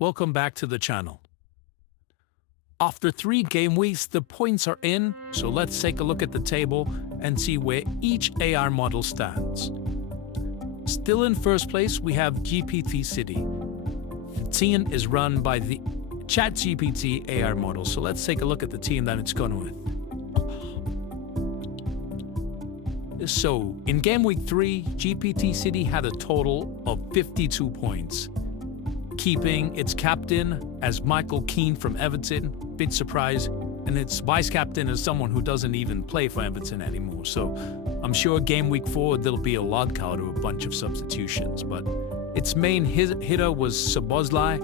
Welcome back to the channel. After 3 game weeks, the points are in, so let's take a look at the table and see where each AI model stands. Still in first place, we have GPT City. The team is run by the ChatGPT AI model, so let's take a look at the team that it's gone with. So, in game week 3, GPT City had a total of 52 points, keeping its captain as Michael Keane from Everton, bit surprise, and its vice captain is someone who doesn't even play for Everton anymore. So I'm sure game week 4 there'll be a lockout or a bunch of substitutions, but its main hitter was Szoboszlai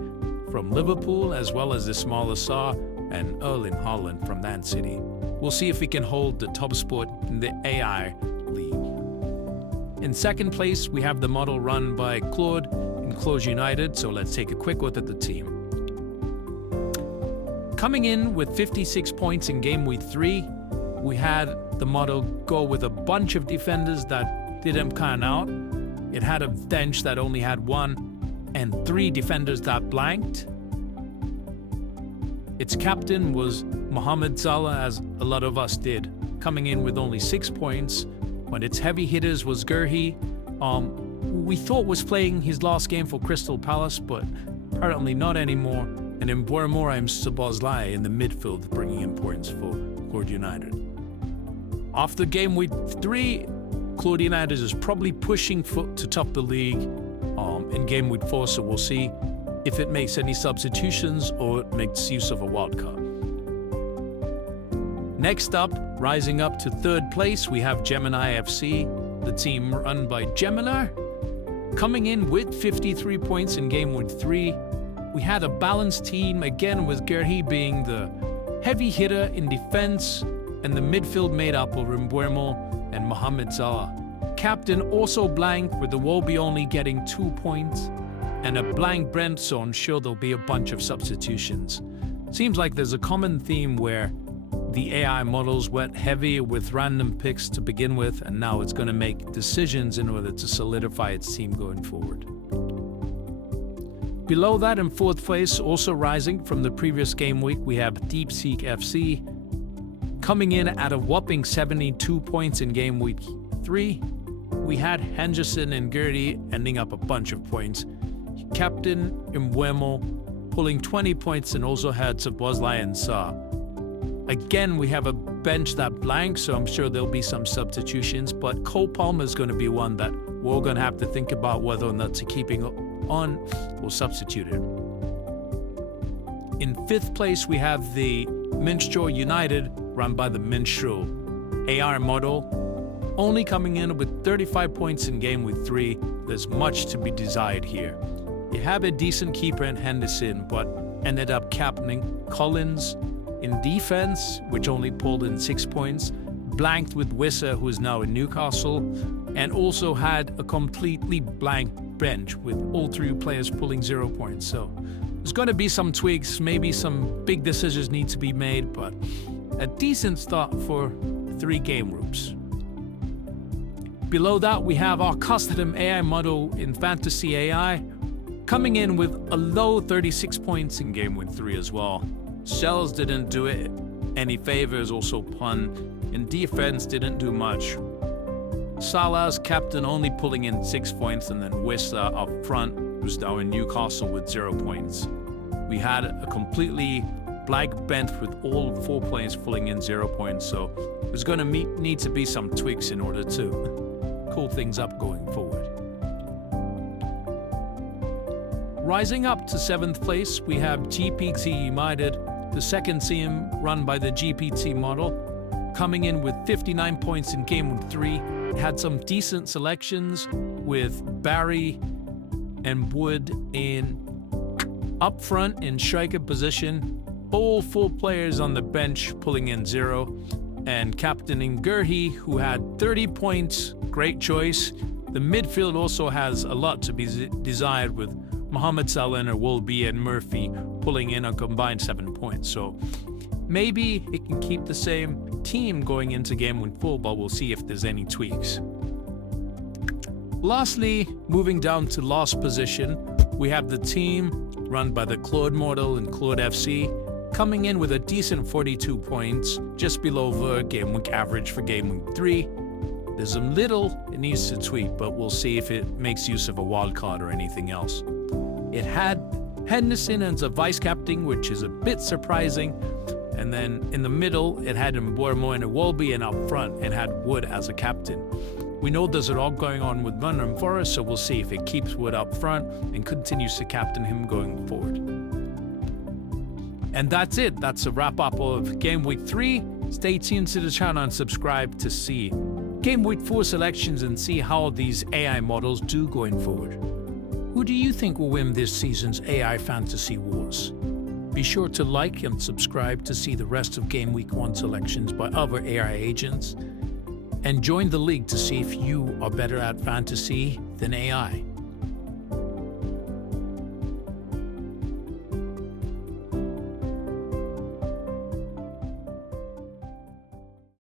from Liverpool, as well as Ismail Assar and Erling Haaland from Man City. We'll see if we can hold the top spot in the AI league. In second place, we have the model run by Claude in Claude United, so let's take a quick look at the team. Coming in with 56 points in game week 3, we had the model go with a bunch of defenders that didn't pan out. It had a bench that only had 1 and 3 defenders that blanked. Its captain was Mohamed Salah, as a lot of us did, coming in with only 6 points, when its heavy hitters was Gurhi, we thought was playing his last game for Crystal Palace, but apparently not anymore, and in Bournemouth and Szoboszlai in the midfield bringing in points for Claude United. After game week 3, Claude United is probably pushing to top the league in game week 4, so we'll see if it makes any substitutions or it makes use of a wildcard. Next up, rising up to third place, we have Gemini FC, the team run by Gemini. Coming in with 53 points in game week 3, we had a balanced team again with Gurhi being the heavy hitter in defense and the midfield made up of Mbeumo and Mohamed Salah. Captain also blank, with the Wolby only getting 2 points and a blank Brent, so I'm sure there'll be a bunch of substitutions. Seems like there's a common theme where the AI models went heavy with random picks to begin with, and now it's going to make decisions in order to solidify its team going forward. Below that, in fourth place, also rising from the previous game week, we have DeepSeek FC, coming in at a whopping 72 points in game week 3. We had Henderson and Gurhi ending up a bunch of points. Captain Mbeumo pulling 20 points, and also had Szoboszlai and Sa. Again, we have a bench that blanks, so I'm sure there'll be some substitutions, but Cole Palmer is going to be one that we're going to have to think about whether or not to keeping on or substitute him. In fifth place, we have the Mistral United, run by the Mistral AI model, only coming in with 35 points in game week 3. There's much to be desired here. You have a decent keeper in Henderson, but ended up captaining Collins. In defense, which only pulled in 6 points, blanked with Wissa, who is now in Newcastle, and also had a completely blank bench with all 3 players pulling 0 points. So there's going to be some tweaks, maybe some big decisions need to be made, but a decent start for 3 game groups. Below that, we have our custom AI model in Fantasy AI, coming in with a low 36 points in game week 3 as well. Shells didn't do it any favors, also Pun, and defense didn't do much. Salah's captain only pulling in 6 points, and then Wissa up front, who's now in Newcastle with 0 points. We had a completely blank bench with all 4 players pulling in 0 points, so there's going to need to be some tweaks in order to cool things up going forward. Rising up to 7th place, we have GPT United, the second team run by the GPT model, coming in with 59 points in game week 3. It had some decent selections with Barry and Wood in up front in striker position, all 4 players on the bench pulling in 0, and captaining Gurhi, who had 30 points, great choice. The midfield also has a lot to be desired, with Mohamed Salah and Wolby and Murphy pulling in a combined 7 points. So maybe it can keep the same team going into game week 4, but we'll see if there's any tweaks. Lastly, moving down to last position, We have the team run by the Claude model and Claude FC coming in with a decent 42 points, just below the Gameweek average for Gameweek 3. There's a little it needs to tweak, but we'll see if it makes use of a wildcard or anything else. It had Henderson as a vice captain, which is a bit surprising. And then in the middle, it had Mbuemo and Iwobi, and up front, it had Wood as a captain. We know there's a lot going on with Nottingham Forest, so we'll see if it keeps Wood up front and continues to captain him going forward. And that's it. That's a wrap-up of Game Week 3. Stay tuned to the channel and subscribe to see Game Week 4 selections and see how these AI models do going forward. Who do you think will win this season's AI Fantasy Wars? Be sure to like and subscribe to see the rest of Game Week 1 selections by other AI agents, and join the league to see if you are better at fantasy than AI.